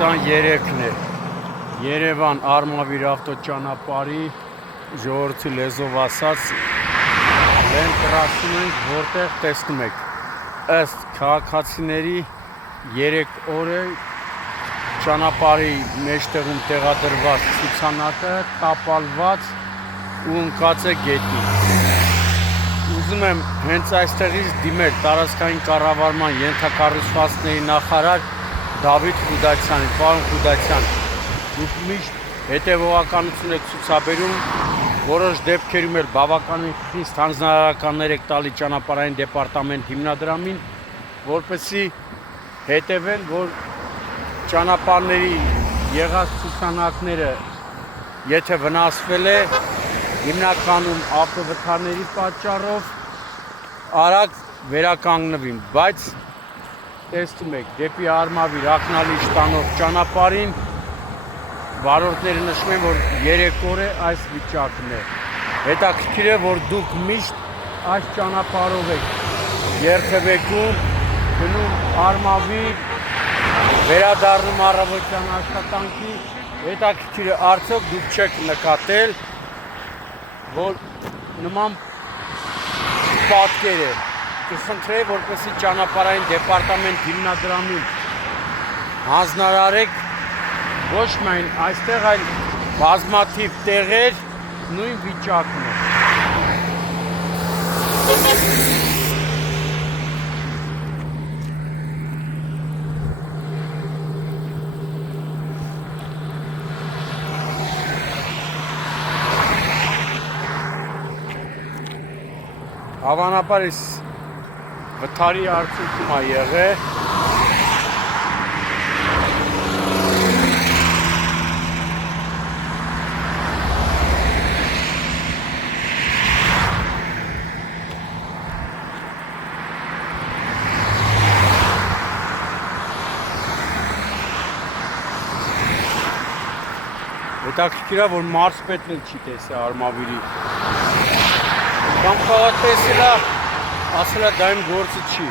23-ն է Երևան Արմավիր ավտոճանապարհի ժողովրդի լեզվով ասած լեն տրասում ենք, որտեղ տեսնում եք ըստ քաղաքացիների 3 օր է ճանապարհի մեջտեղում տեղադրված ցուցանակը տապալված ու ընկած է գետին։ Ուզում եմ հենց այստեղից դիմել տարածքային կառավարման ենթակառուցվածքների նախարար Դավիթ Խուդացյանին, պարոն Խուդացյան, դուք միշտ հետևողականություն եք ցուցաբերում, որոշ դեպքերում էլ բավականին խիստ հանձնարարականներ եք տալի ճանապարհային դեպարտամենտ հիմնադրամին, որպեսզի հետևեն, որ ճանապարհների եղած ցուցանակները, եթե վնասվել է, հիմնականում ավտովթարների պատճառով արագ վերականգնվին, բայց տեսնում եք, դեպի Արմավիր ակնալիք տանող ճանապարհին վարորդները նշում են, որ 3 օր է այս վիճակն է։ Հետաքրքիր է, որ դուք միշտ այս ճանապարհով եք երթևեկում, գնում Արմավիր, վերադառնում առավոտյան աշխատանքի, հետաքրքիր է, արդյոք դուք չեք նկատել, որ նման պատկեր է, կխնդրեի, որպեսզի ճանապարհային դեպարտամենտ հիմնադրամին հանձնարարեք ոչ միայն այստեղ, այլ բազմաթիվ տեղեր նույն վիճակն է։ Հավանաբար այս վթարի արդյունքում է եղել, հետաքրքիր է, որ մարզպետն էլ չի տեսել Արմավիրի, կամ քաղաքացին ասել է դա իմ գործը չի։